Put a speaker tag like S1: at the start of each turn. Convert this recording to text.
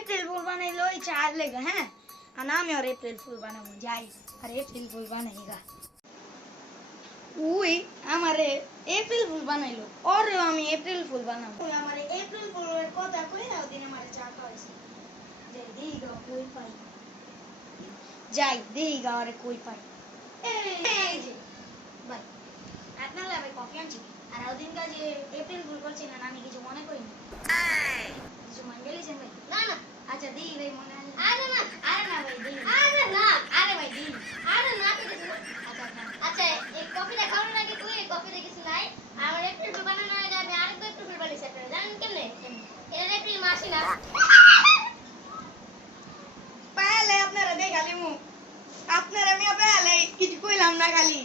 S1: April fool
S2: বানাইলো ওই চার লেগে হ্যাঁ? আর আমি আর এপ্রিল ফুল বানাবো, যাই। আর এপ্রিল ফুল বানাইগা। উই, আমারে এপ্রিল ফুল বানাইলো। ওরেও আমি এপ্রিল ফুল বানাবো। ওই আমারে এপ্রিল ফুলের কথা কই না, ওদিন আমারে চা খাওয়াইছে। যে দেই গা, কই পাই? যাই, দেই গা আরে কই পাই? এই যে ভাই আপনার লাগে কফি আনছি। আর ওদিন কাজে এপ্রিল ফুল করছি না আমি কিছু মনে করিনি কিছু মনে গেলেছেন ভাই
S1: না না
S2: আচ্ছা দিই ভাই মনে আছে
S1: আরে না
S2: আরে না ভাই দিই
S1: আরে না
S2: আরে ভাই দিই
S1: আরে না ঠিক আছে
S2: আচ্ছা আচ্ছা
S1: আচ্ছা এই কফিটা খাওয়ানোর আগে তুই এই কফিতে কিছু নাই আমার এপ্রিল ফুল বানানোর আগে আমি আরেকটা এপ্রিল ফুল বানিয়েছি আপনারা জানেন কেমনে এটা এপ্রিল
S2: পায়ালে আপনারা দেখালি মু। আপনারা আমি পায়ালে কিছু কইলাম না খালি।